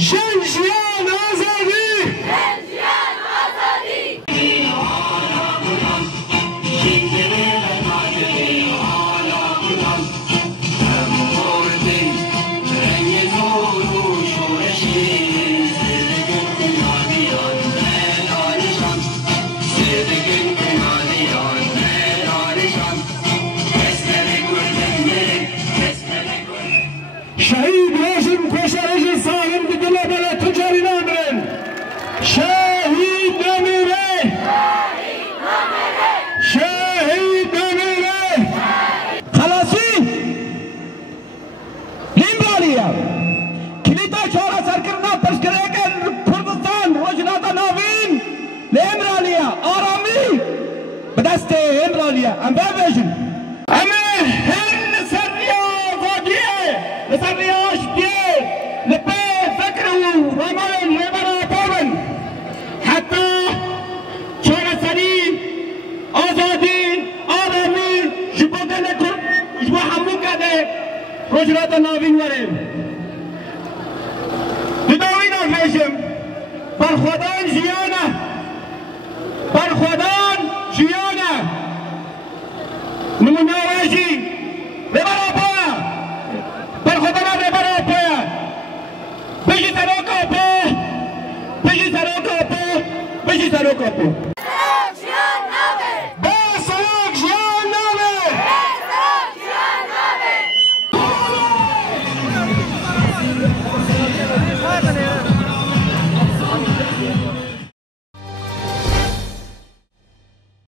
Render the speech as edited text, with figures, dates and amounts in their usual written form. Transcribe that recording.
جنجیان آزادی شهید هاشم کشارش سالم که دل بله تجاری نامرن شهید نمیره شهید نمیره خلاصی لیمرالیا کلیتا چهارا سرکرنا تشکره کن کردستان روجناتا ناوین لیمرالیا آرامی به دست لیمرالیا ام ببیشن اما هن سریا آزادیه لسریاش دیه لپی فکر و رمان لیبراتورن حتی چهار سری آزادی آرامی جبودن کرد جبو حملو کده روجناتا ناوین ورم دداوین آفیشم برخودان جیانه برخودان جیانه نمونه